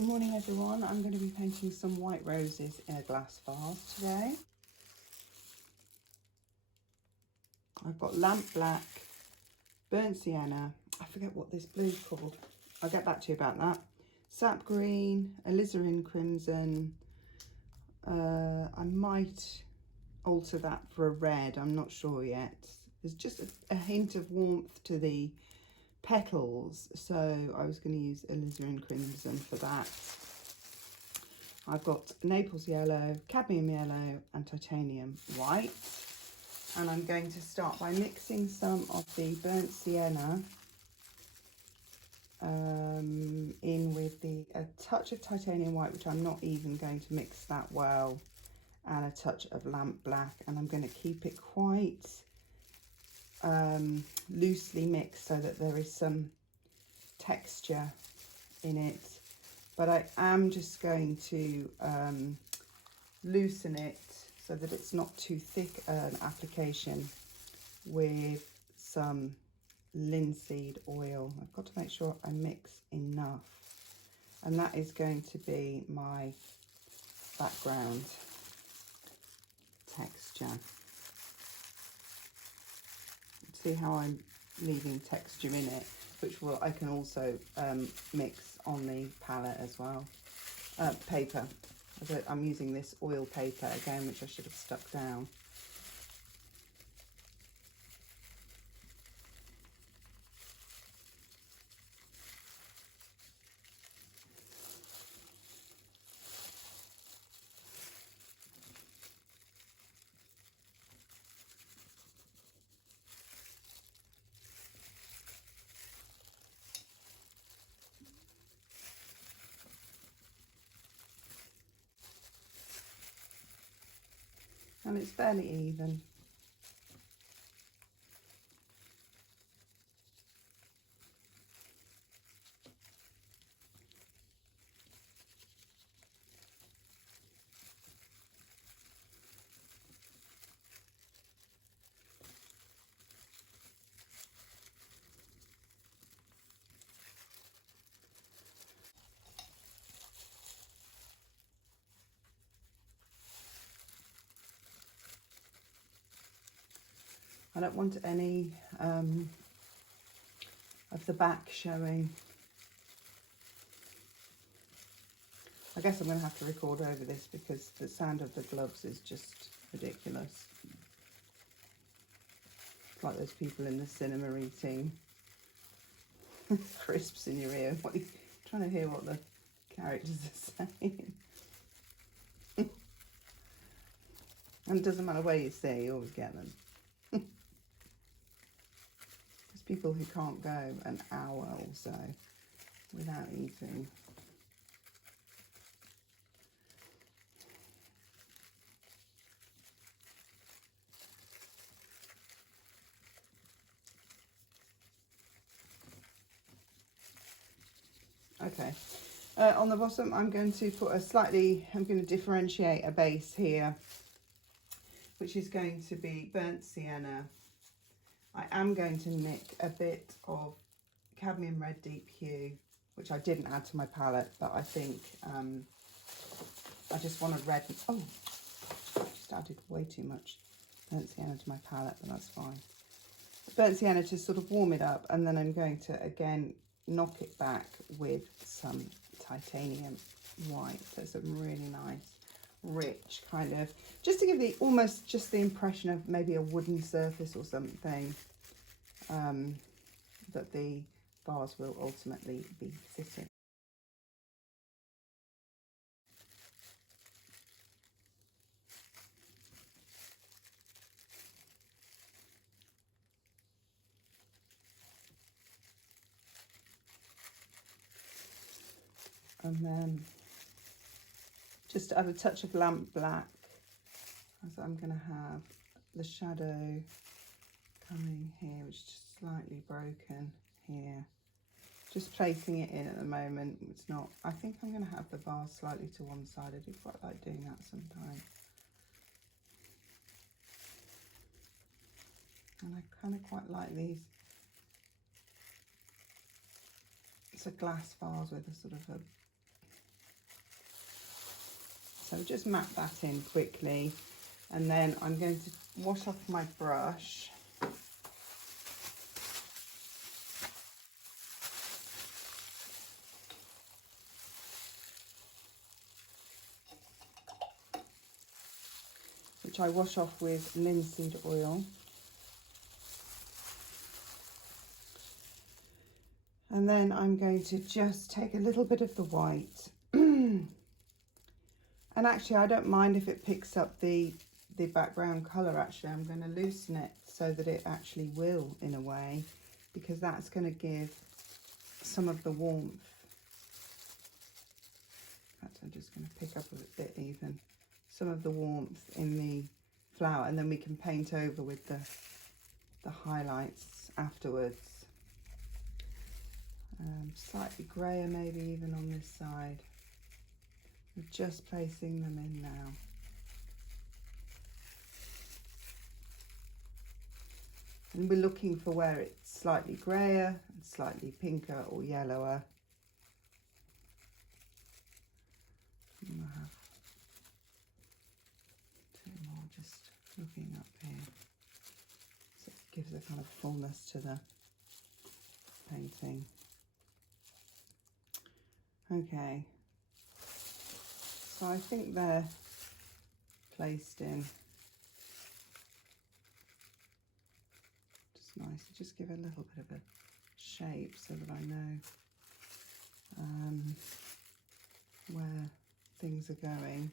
Good morning everyone, I'm going to be painting some white roses in a glass vase today. I've got lamp black, burnt sienna, I forget what this blue's called, I'll get back to you about that, sap green, alizarin crimson, I might alter that for a red, I'm not sure yet. There's just a hint of warmth to the petals, so I was going to use alizarin crimson for that. I've got Naples yellow, cadmium yellow and titanium white, and I'm going to start by mixing some of the burnt sienna in with a touch of titanium white, which I'm not even going to mix that well, and a touch of lamp black, and I'm going to keep it quite loosely mixed so that there is some texture in it, but I am just going to loosen it so that it's not too thick an application with some linseed oil. I've got to make sure I mix enough, and that is going to be my background texture. See how I'm leaving texture in it, which I can also mix on the palette as well. Paper. I'm using this oil paper again, which I should have stuck down. And it's fairly even. I don't want any of the back showing. I guess I'm going to have to record over this because the sound of the gloves is just ridiculous. It's like those people in the cinema eating crisps in your ear. What are you trying to hear what the characters are saying? And it doesn't matter where you stay, you always get them. There's people who can't go an hour or so without eating. Okay, on the bottom I'm going to put I'm going to differentiate a base here, which is going to be burnt sienna. I am going to nick a bit of cadmium red deep hue, which I didn't add to my palette, but I think I just want to redden. Oh, I just added way too much burnt sienna to my palette, but that's fine. Burnt sienna to sort of warm it up, and then I'm going to again knock it back with some titanium white. So some really nice rich kind of, just to give the almost just the impression of maybe a wooden surface or something that the vase will ultimately be sitting. And then just to add a touch of lamp black, as I'm going to have the shadow coming here, which is just slightly broken here. Just placing it in at the moment. It's not, I think I'm going to have the vase slightly to one side. I do quite like doing that sometimes. And I kind of quite like these. It's a glass vase with a sort of a So just map that in quickly, and then I'm going to wash off my brush. Which I wash off with linseed oil. And then I'm going to just take a little bit of the white. And actually, I don't mind if it picks up the background colour. Actually, I'm going to loosen it so that it actually will, in a way, because that's going to give some of the warmth. In fact, I'm just going to pick up a bit even. Some of the warmth in the flower, and then we can paint over with the highlights afterwards. Slightly grayer maybe even on this side. We're just placing them in now. And we're looking for where it's slightly grayer and slightly pinker or yellower. And I have two more just looking up here. So it gives a kind of fullness to the painting. Okay, so I think they're placed in. Just nice to just give a little bit of a shape so that I know where things are going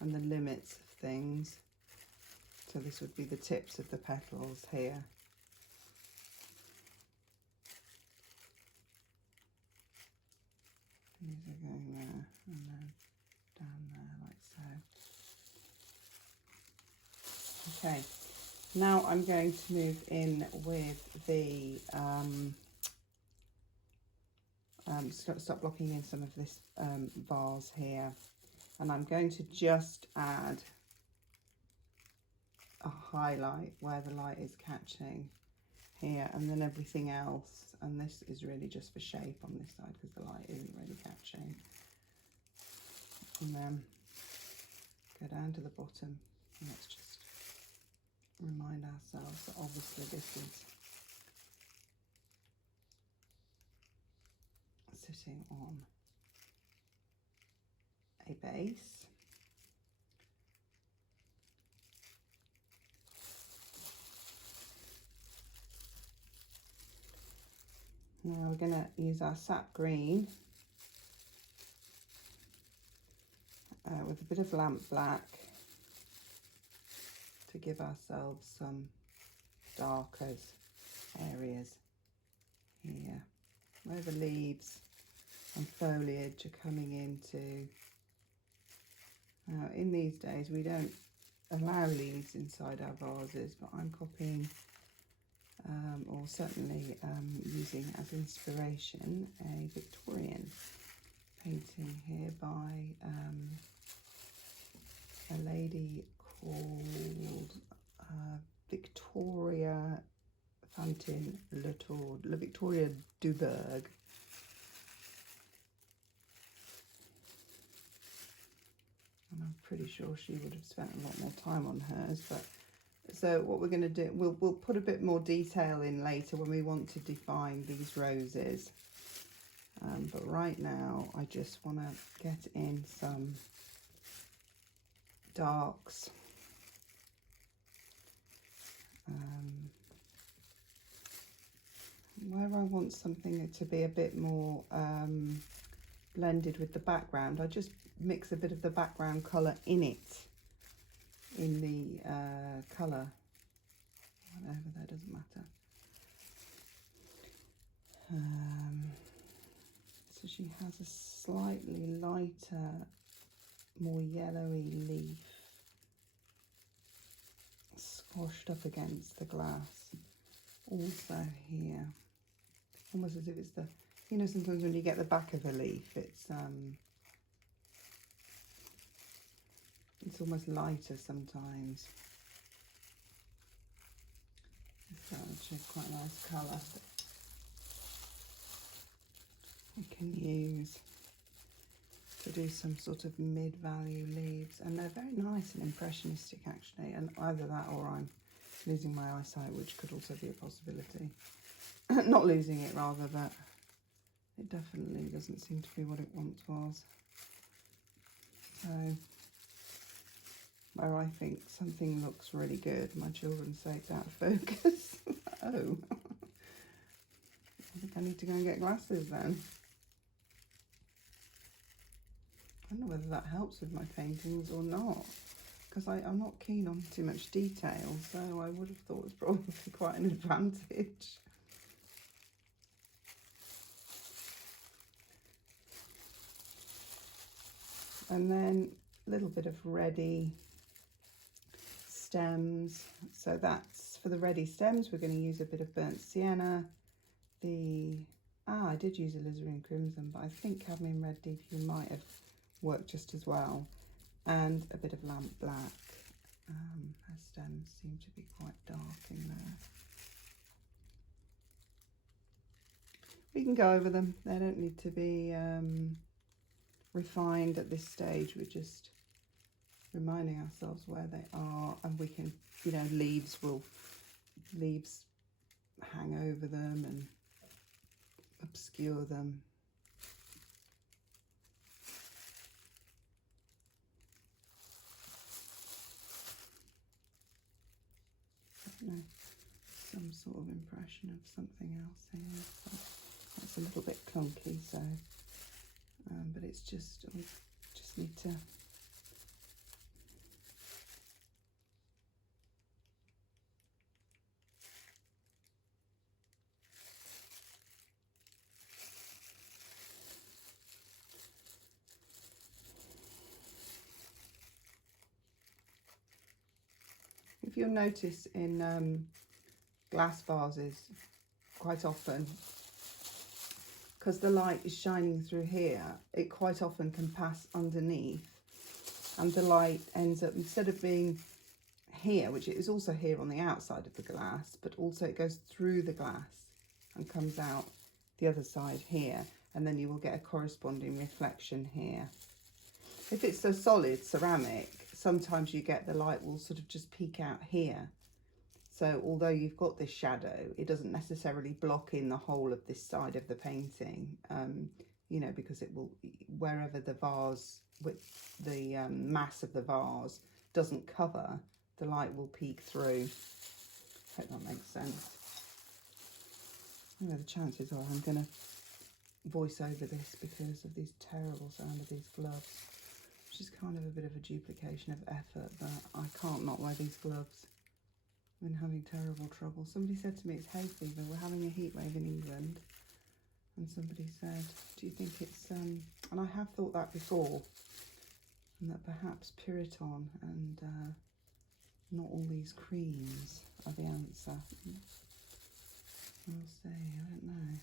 and the limits of things. So this would be the tips of the petals here. These are going there and then down there like so. Okay, now I'm going to move in with the, stop blocking in some of this vase here. And I'm going to just add a highlight where the light is catching here, and then everything else, and this is really just for shape on this side because the light isn't really catching. And then go down to the bottom, and let's just remind ourselves that obviously this is sitting on a base. Now we're going to use our sap green with a bit of lamp black to give ourselves some darker areas here, where the leaves and foliage are coming into. Now in these days we don't allow leaves inside our vases, but I'm copying or certainly using as inspiration a Victorian painting here by a lady called Victoria Fantin Latour, Victoria Duberg. And I'm pretty sure she would have spent a lot more time on hers, but so what we're going to do, we'll put a bit more detail in later when we want to define these roses. But right now, I just want to get in some darks. Where I want something to be a bit more blended with the background, I just mix a bit of the background colour in it. In the colour, whatever, that doesn't matter. So she has a slightly lighter, more yellowy leaf squashed up against the glass. Also here, almost as if it's the, you know, sometimes when you get the back of a leaf, it's almost lighter sometimes. It's actually quite a nice colour that we can use. to do some sort of mid-value leaves, and they're very nice and impressionistic actually, and either that or I'm losing my eyesight, which could also be a possibility. Not losing it rather, but it definitely doesn't seem to be what it once was. So where I think something looks really good, my children say it's out of focus. Oh, I think I need to go and get glasses then. I don't know whether that helps with my paintings or not, because I'm not keen on too much detail, so I would have thought it was probably quite an advantage. And then a little bit of ready stems. So that's for the ready stems, we're going to use a bit of burnt sienna. I did use alizarin crimson, but I think cadmium red DP might have worked just as well. And a bit of lamp black. Her stems seem to be quite dark in there. We can go over them. They don't need to be refined at this stage. We're just reminding ourselves where they are, and we can, you know, leaves hang over them and obscure them. Some sort of impression of something else here. So that's a little bit clunky, so but it's just, we just need to if you'll notice in glass vases, quite often, because the light is shining through here, it quite often can pass underneath, and the light ends up, instead of being here, which it is also here on the outside of the glass, but also it goes through the glass and comes out the other side here, and then you will get a corresponding reflection here. If it's a solid ceramic, sometimes you get the light will sort of just peek out here. So although you've got this shadow, it doesn't necessarily block in the whole of this side of the painting, you know, because it will, wherever the vase, with the mass of the vase doesn't cover, the light will peek through. Hope that makes sense. Anyway, the chances are I'm going to voice over this because of these terrible sound of these gloves, which is kind of a bit of a duplication of effort, but I can't not wear these gloves. I've been having terrible trouble. Somebody said to me it's hay fever. We're having a heat wave in England. And somebody said, do you think it's, and I have thought that before, and that perhaps Puriton and not all these creams are the answer. We'll see, I don't know.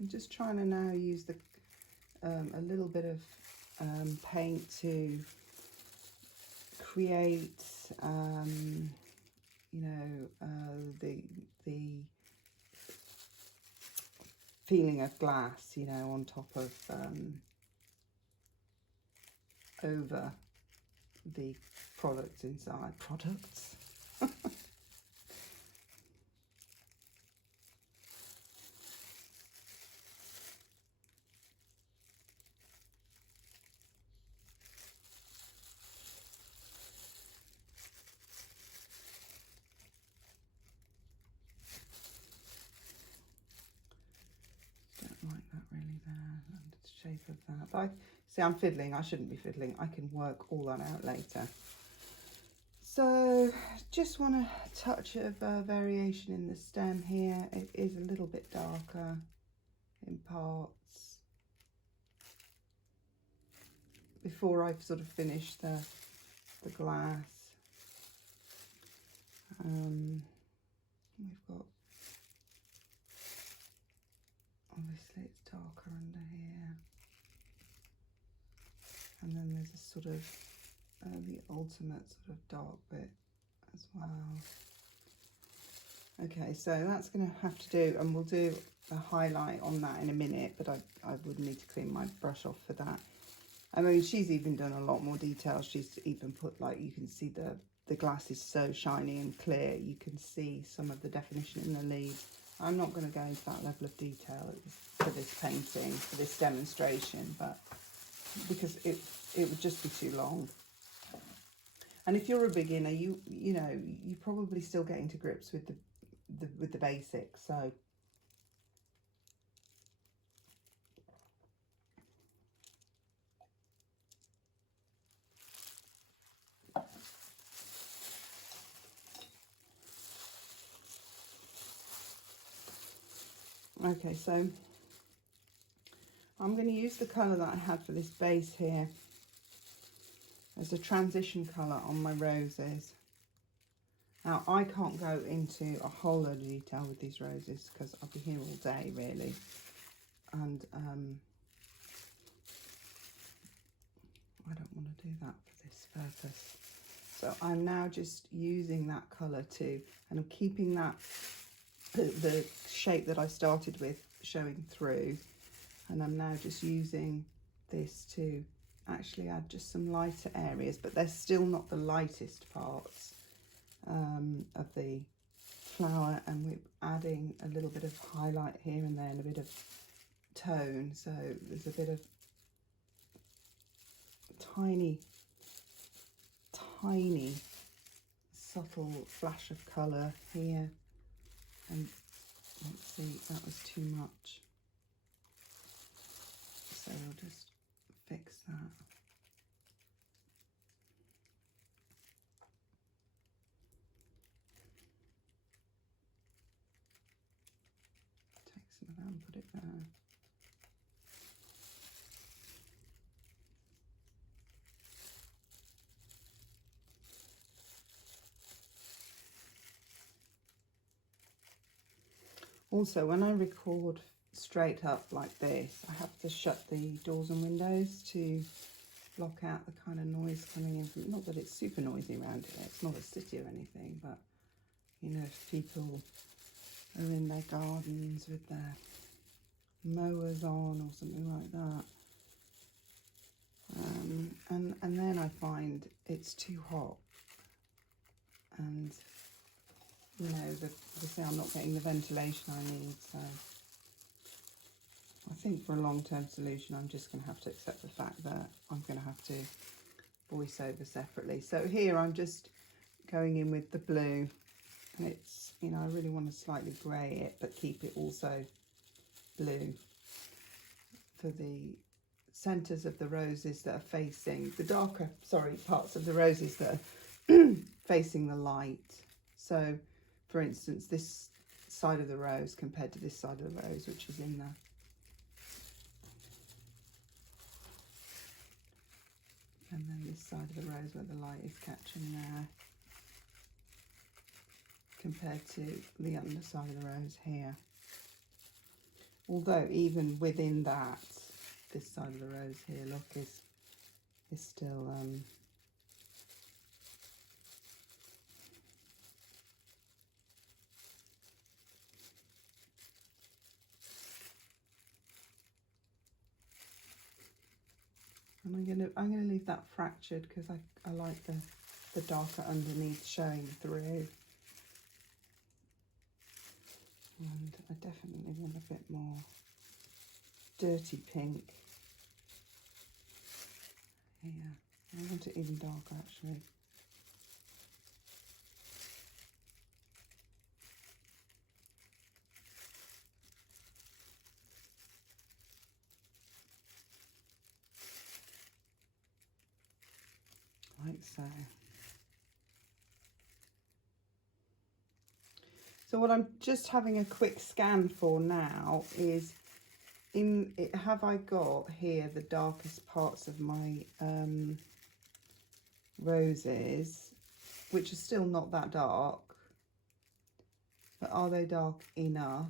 I'm just trying to now use the a little bit of paint to create, you know, the feeling of glass, you know, on top of over the products inside. Products. The shape of that, but see, I'm fiddling. I shouldn't be fiddling. I can work all that out later. So just want a touch of variation in the stem here. It is a little bit darker in parts before I've sort of finished the glass. We've got, obviously it's darker under here, and then there's a sort of the ultimate sort of dark bit as well. Okay, so that's going to have to do, and we'll do a highlight on that in a minute, but I would need to clean my brush off for that. I mean, she's even done a lot more detail. She's even put, like, you can see the glass is so shiny and clear. You can see some of the definition in the leaves. I'm not going to go into that level of detail for this painting, for this demonstration, but because it would just be too long. And if you're a beginner, you know, you're probably still getting to grips with the basics. So okay, so I'm going to use the colour that I had for this base here as a transition colour on my roses. Now, I can't go into a whole load of detail with these roses because I'll be here all day, really. And I don't want to do that for this purpose. So I'm now just using that colour too, and I'm keeping that, the shape that I started with showing through. And I'm now just using this to actually add just some lighter areas, but they're still not the lightest parts of the flower, and we're adding a little bit of highlight here and there and a bit of tone. So there's a bit of tiny subtle flash of colour here, and let's see, that was too much, so we'll just fix that. Take some of that and put it there. Also, when I record straight up like this, I have to shut the doors and windows to block out the kind of noise coming in from, not that it's super noisy around here, it's not a city or anything, but you know, if people are in their gardens with their mowers on or something like that, and then I find it's too hot, and you know, obviously I'm not getting the ventilation I need, so I think for a long-term solution I'm just going to have to accept the fact that I'm going to have to voice over separately. So here I'm just going in with the blue, and it's, you know, I really want to slightly grey it but keep it also blue for the centres of the roses that are facing the darker, parts of the roses that are facing the light. So for instance, this side of the rose compared to this side of the rose, which is in the and then this side of the rose where the light is catching there, compared to the underside of the rose here. Although even within that, this side of the rose here, look, is still and I'm gonna leave that fractured because I like the darker underneath showing through. And I definitely want a bit more dirty pink here. I want it even darker actually. Like so. So what I'm just having a quick scan for now is, have I got here the darkest parts of my roses, which are still not that dark, but are they dark enough?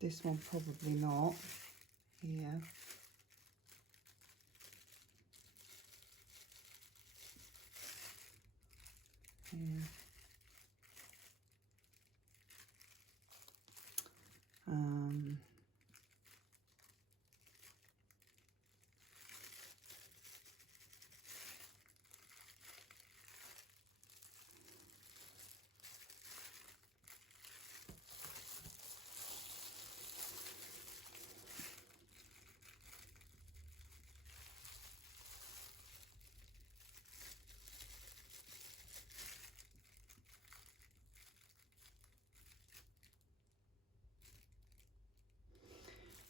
This one probably not. Here. Here.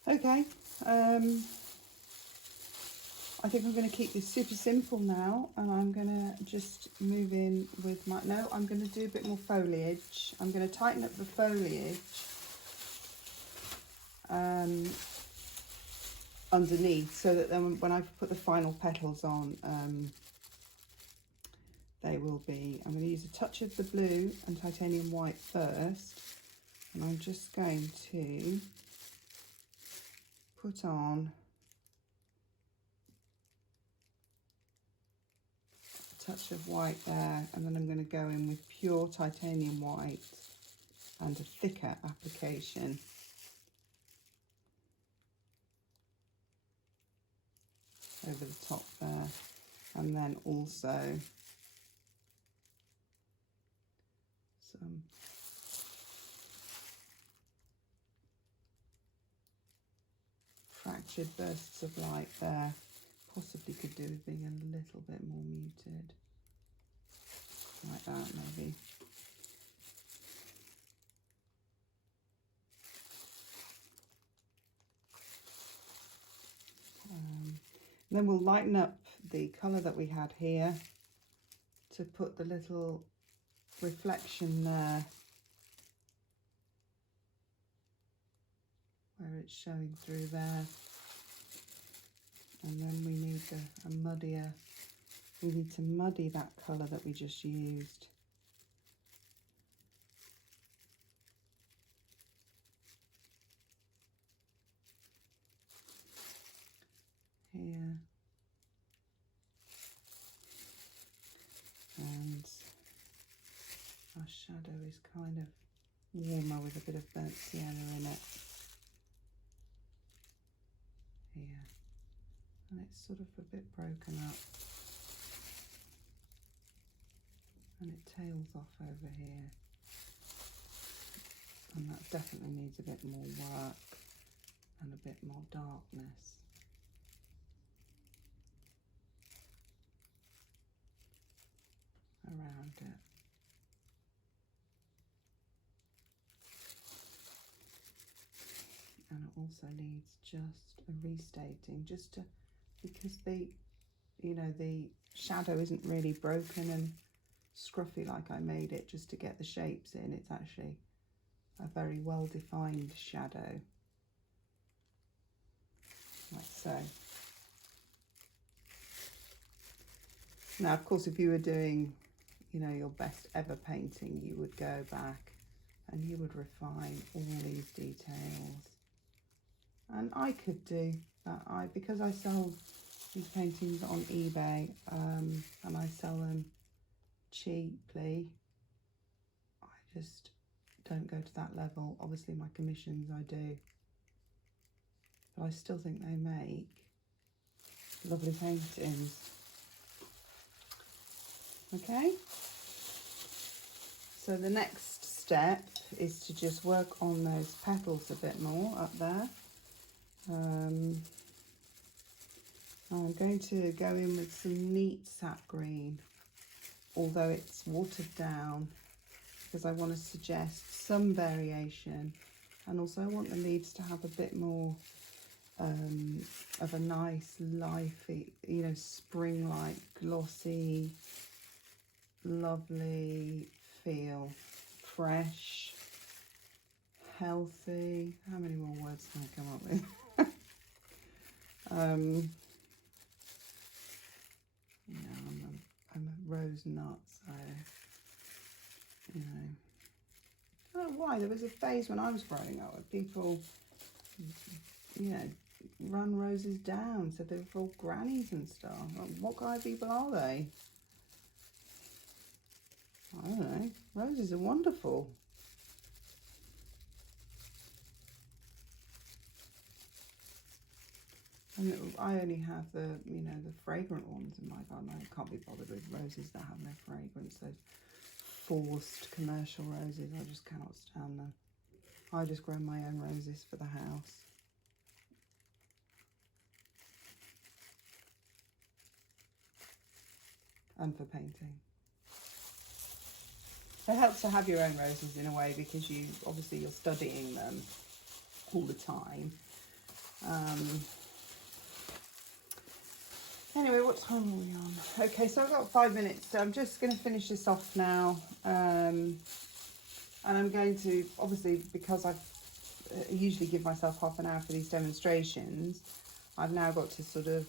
Okay, I think I'm going to keep this super simple now, and I'm going to just move in with my, no, I'm going to do a bit more foliage. I'm going to tighten up the foliage underneath, so that then when I put the final petals on, they will be, I'm going to use a touch of the blue and titanium white first, and I'm just going to put on touch of white there, and then I'm going to go in with pure titanium white and a thicker application over the top there, and then also some fractured bursts of light there. Possibly could do with being a little bit more muted, like that maybe. Then we'll lighten up the colour that we had here to put the little reflection there where it's showing through there. And then we need a muddier, we need to muddy that colour that we just used. Here. And our shadow is kind of warmer with a bit of burnt sienna in it. Here. And it's sort of a bit broken up. And it tails off over here. And that definitely needs a bit more work and a bit more darkness. Around it. And it also needs just a restating, just to, because the, you know, the shadow isn't really broken and scruffy like I made it just to get the shapes in. It's actually a very well defined shadow, like so. Now, of course, if you were doing, you know, your best ever painting, you would go back and you would refine all these details. And I could do that, because I sell these paintings on eBay, and I sell them cheaply. I just don't go to that level. Obviously my commissions I do, but I still think they make lovely paintings. Okay, so the next step is to just work on those petals a bit more up there. I'm going to go in with some neat sap green, although it's watered down, because I want to suggest some variation, and also I want the leaves to have a bit more of a nice, lively, you know, spring-like, glossy, lovely feel. Fresh, healthy. How many more words can I come up with? You know, I'm a rose nut, so, you know. I don't know why, there was a phase when I was growing up where people, you know, run roses down, so they were for all grannies and stuff. Like, what kind of people are they? I don't know. Roses are wonderful. And I only have the, you know, the fragrant ones in my garden. I can't be bothered with roses that have no fragrance. Those forced commercial roses, I just cannot stand them. I just grow my own roses for the house. And for painting. It helps to have your own roses in a way, because you, obviously you're studying them all the time. Anyway, what time are we on? Okay, so I've got 5 minutes, so I'm just going to finish this off now. And I'm going to, obviously, because I've usually give myself half an hour for these demonstrations, I've now got to sort of,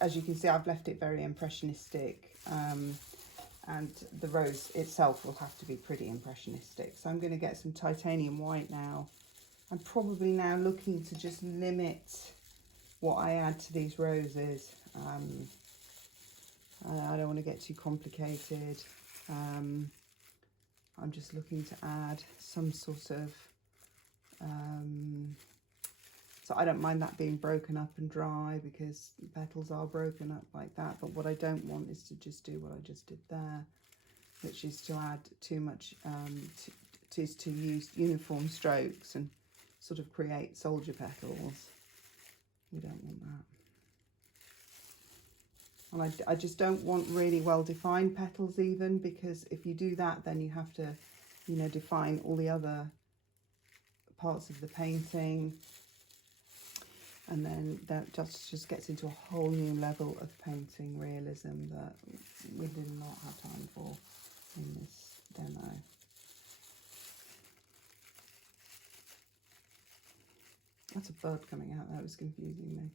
as you can see, I've left it very impressionistic. And the rose itself will have to be pretty impressionistic. So I'm going to get some titanium white now. I'm probably now looking to just limit what I add to these roses. I don't want to get too complicated. I'm just looking to add some sort of, so I don't mind that being broken up and dry because petals are broken up like that. But what I don't want is to just do what I just did there, which is to add too much, to use uniform strokes and sort of create soldier petals. We don't want that. And I just don't want really well-defined petals even, because if you do that, then you have to, you know, define all the other parts of the painting. And then that just gets into a whole new level of painting realism that we did not have time for in this demo. That's a bird coming out. That was confusing me.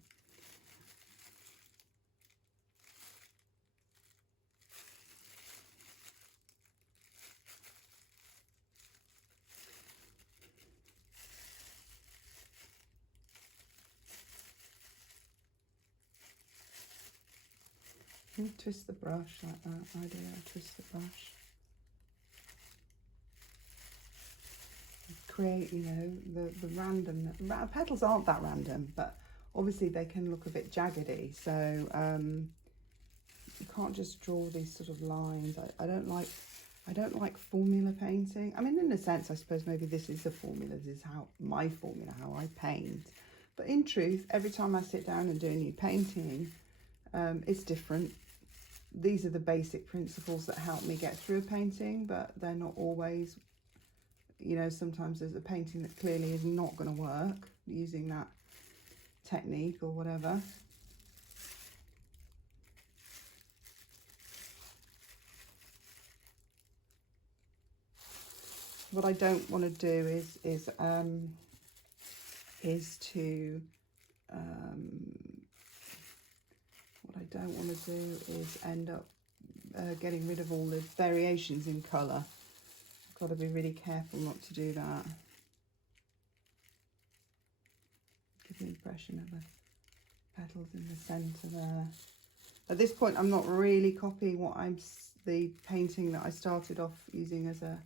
Twist the brush like that. I do. I twist the brush. Create, you know, the random. Petals aren't that random, but obviously they can look a bit jaggedy. So you can't just draw these sort of lines. I don't like formula painting. I mean, in a sense, I suppose maybe this is a formula. This is how my formula, how I paint. But in truth, every time I sit down and do a new painting, it's different. These are the basic principles that help me get through a painting, but they're not always, you know, sometimes there's a painting that clearly is not going to work using that technique or whatever. What I don't want to do is to what I don't want to do is end up getting rid of all the variations in colour. I've got to be really careful not to do that. Give the impression of the petals in the centre there. At this point, I'm not really copying the painting that I started off using as a,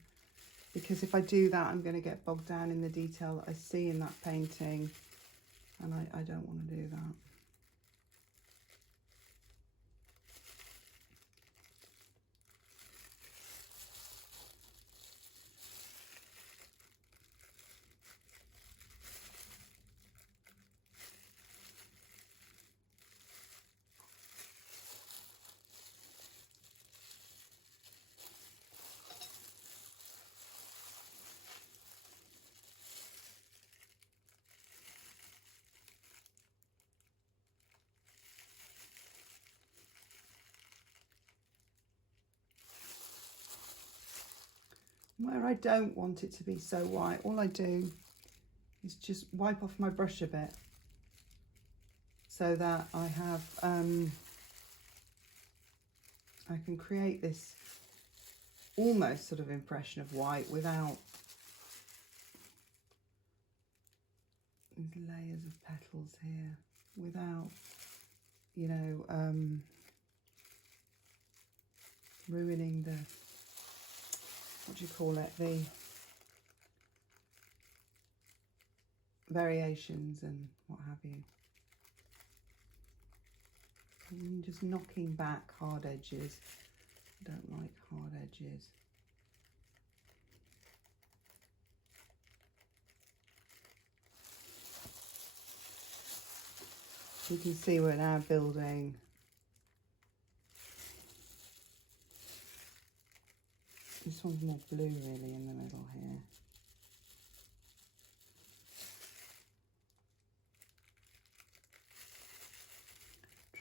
because if I do that, I'm going to get bogged down in the detail that I see in that painting, and I don't want to do that. Where I don't want it to be so white, all I do is just wipe off my brush a bit so that I have, I can create this almost sort of impression of white without these layers of petals here, without, you know, ruining the, what do you call it, the variations and what have you. And just knocking back hard edges. I don't like hard edges. You can see we're now building this one's more blue really in the middle here.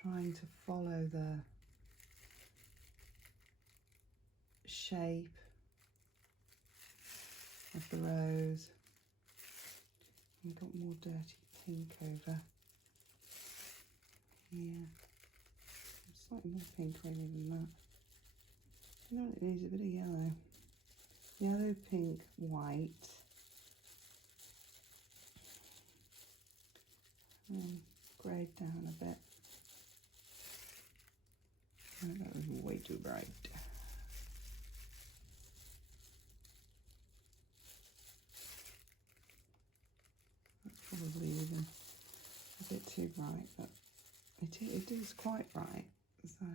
trying to follow the shape of the rose. I've got more dirty pink over here. Slightly more pink really than that. You know, it needs a bit of yellow. Yellow, pink, white. Greyed down a bit. Oh, that was way too bright. That's probably even a bit too bright, but it is quite bright. So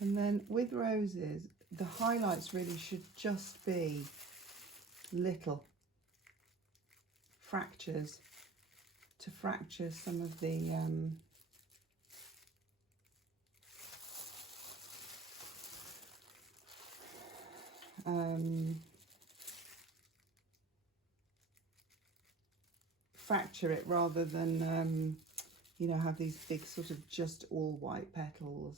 and then with roses, the highlights really should just be little fractures to fracture some of the fracture it rather than you know, have these big sort of just all white petals.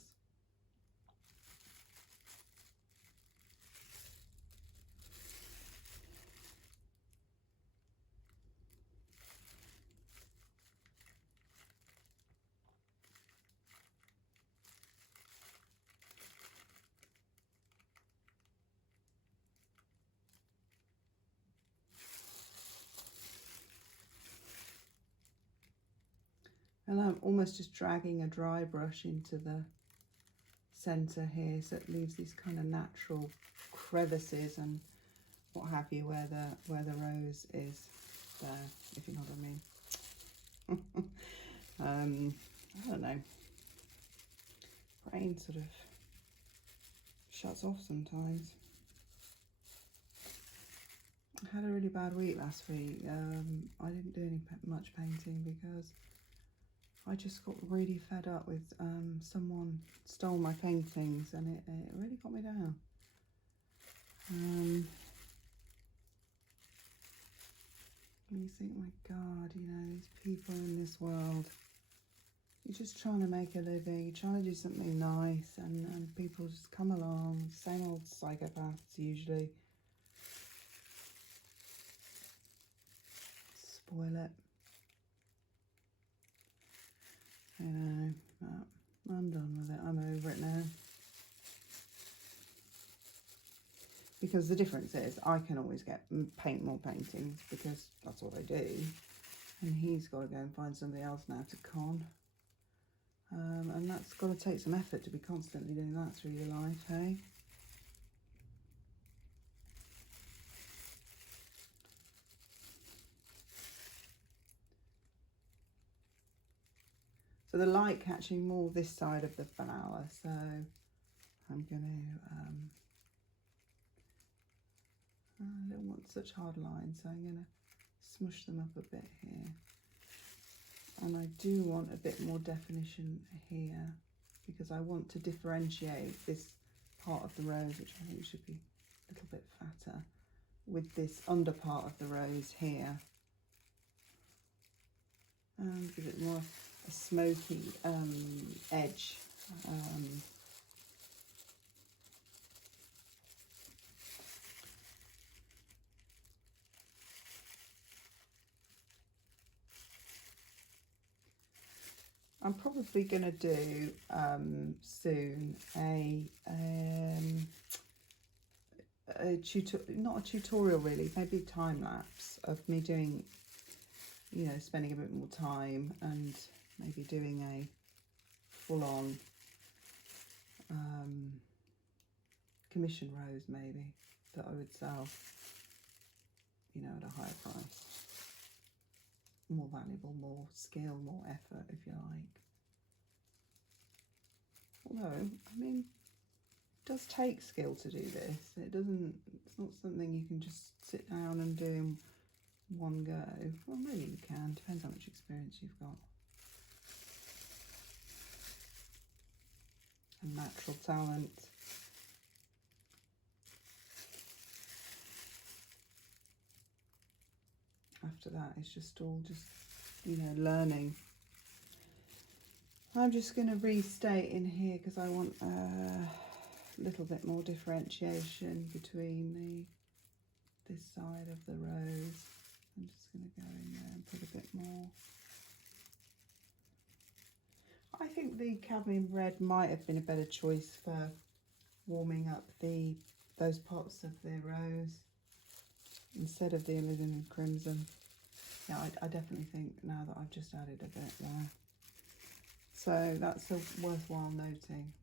And I'm almost just dragging a dry brush into the centre here, so it leaves these kind of natural crevices and what have you where the rose is there, if you know what I mean. I don't know. Brain sort of shuts off sometimes. I had a really bad week last week. I didn't do much painting because I just got really fed up with someone stole my paintings, and it really got me down. And you think, my God, you know, these people in this world, you're just trying to make a living, you're trying to do something nice, and people just come along, same old psychopaths usually. Spoil it. I know, but I'm done with it. I'm over it now. Because the difference is I can always paint more paintings because that's what I do. And he's got to go and find somebody else now to con. And that's got to take some effort to be constantly doing that through your life, hey? So the light catching more this side of the flower, so I'm going to, I don't want such hard lines, so I'm going to smush them up a bit here. And I do want a bit more definition here because I want to differentiate this part of the rose, which I think should be a little bit fatter, with this under part of the rose here. And give it more a smoky edge. I'm probably going to do soon not a tutorial really, maybe a time lapse of me doing, you know, spending a bit more time and maybe doing a full-on commission rose maybe that I would sell, you know, at a higher price. More valuable, more skill, more effort, if you like. Although, I mean, it does take skill to do this. It's not something you can just sit down and do in one go. Well, maybe you can, depends how much experience you've got. and natural talent. After that, it's just all you know, learning. I'm just going to restate in here because I want a little bit more differentiation between this side of the rose. I'm just going to go in there and put a bit more. I think the cadmium red might have been a better choice for warming up those parts of the rose instead of the aluminum crimson. Yeah, I definitely think now that I've just added a bit there. So that's a worthwhile noting.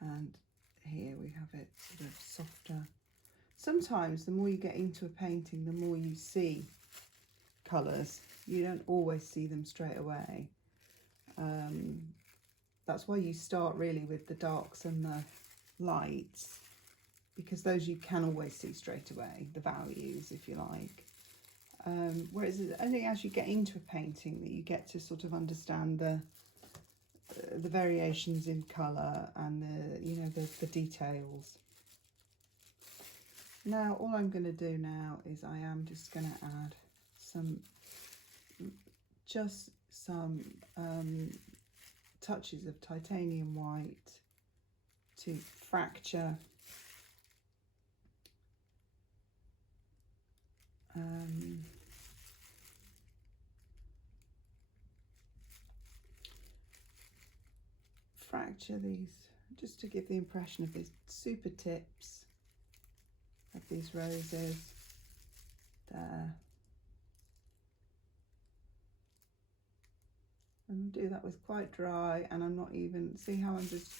And here we have it sort of softer. Sometimes the more you get into a painting, the more you see colours. You don't always see them straight away. That's why you start really with the darks and the lights, because those you can always see straight away, the values, if you like. Whereas it's only as you get into a painting that you get to sort of understand the variations in colour and the details. Now all I'm going to do now is I am just going to add some touches of titanium white to fracture these, just to give the impression of these super tips of these roses there, and do that with quite dry, and I'm not even, see how I'm just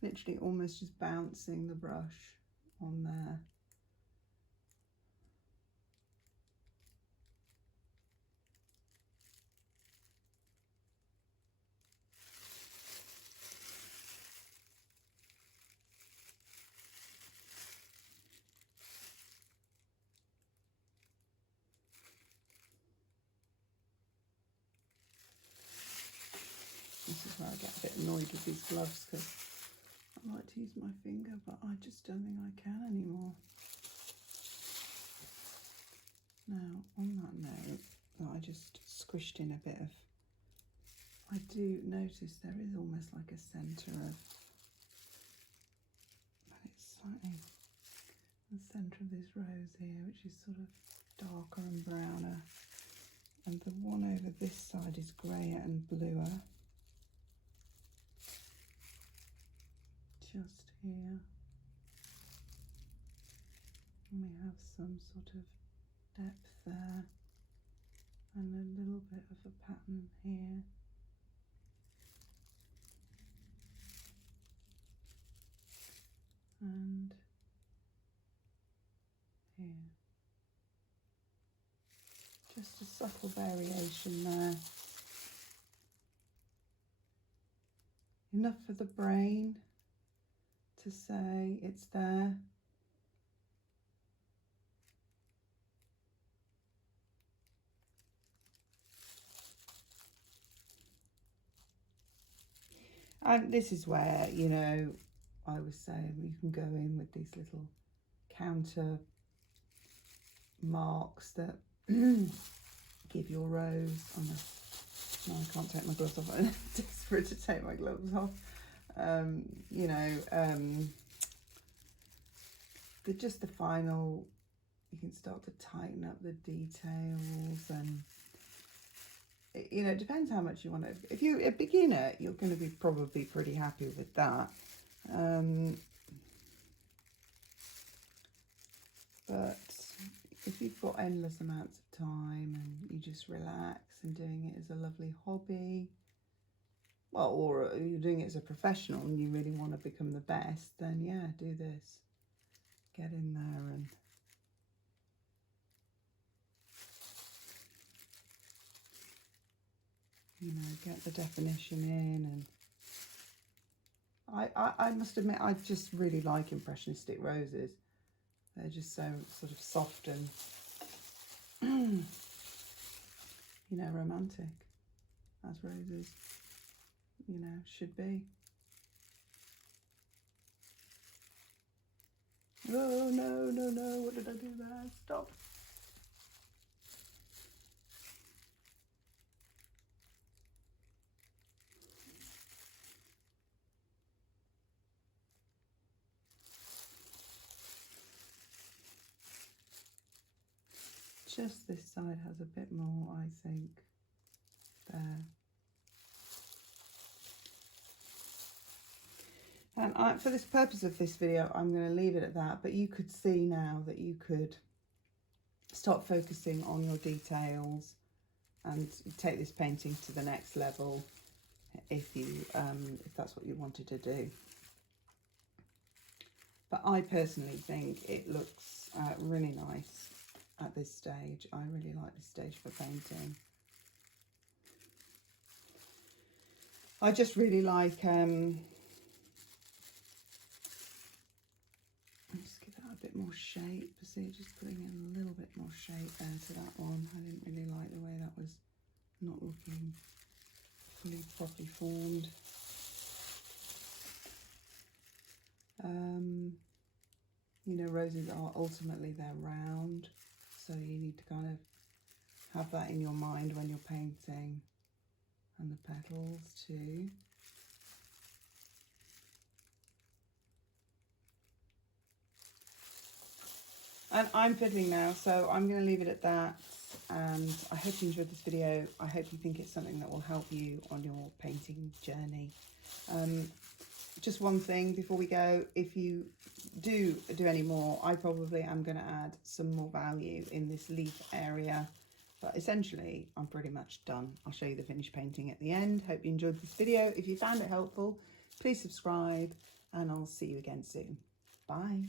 literally almost just bouncing the brush on there. This is where I get a bit annoyed with these gloves, because I like to use my finger, but I just don't think I can anymore. Now, on that note, that I just squished in a bit of, I do notice there is almost like a centre of, but it's slightly the centre of this rose here, which is sort of darker and browner, and the one over this side is greyer and bluer. Just here, and we have some sort of depth there, and a little bit of a pattern here. And here, just a subtle variation there, enough for the brain to say it's there. And this is where, you know, I was saying you can go in with these little counter marks that give your rose on a, no, I can't take my gloves off. I'm desperate to take my gloves off. Just the final, you can start to tighten up the details, and you know, it depends how much you want to. If you're a beginner, you're going to be probably pretty happy with that. But if you've got endless amounts of time and you just relax and doing it as a lovely hobby, well, or you're doing it as a professional and you really want to become the best, then yeah, do this. Get in there and you know, get the definition in. And I must admit, I just really like impressionistic roses. They're just so sort of soft and you know, romantic, as roses, you know, should be. Oh, no, no, no, what did I do there? Stop. Just this side has a bit more, I think, there. And for this purpose of this video, I'm going to leave it at that. But you could see now that you could start focusing on your details and take this painting to the next level if that's what you wanted to do. But I personally think it looks really nice at this stage. I really like this stage for painting. I just really like, just give that a bit more shape. See, just putting in a little bit more shape there to that one. I didn't really like the way that was not looking fully properly formed. You know, roses are ultimately, they're round, so you need to kind of have that in your mind when you're painting. And the petals too. And I'm fiddling now, so I'm going to leave it at that. And I hope you enjoyed this video. I hope you think it's something that will help you on your painting journey. Just one thing before we go, if you do any more, I probably am going to add some more value in this leaf area. But essentially, I'm pretty much done. I'll show you the finished painting at the end. Hope you enjoyed this video. If you found it helpful, please subscribe and I'll see you again soon. Bye.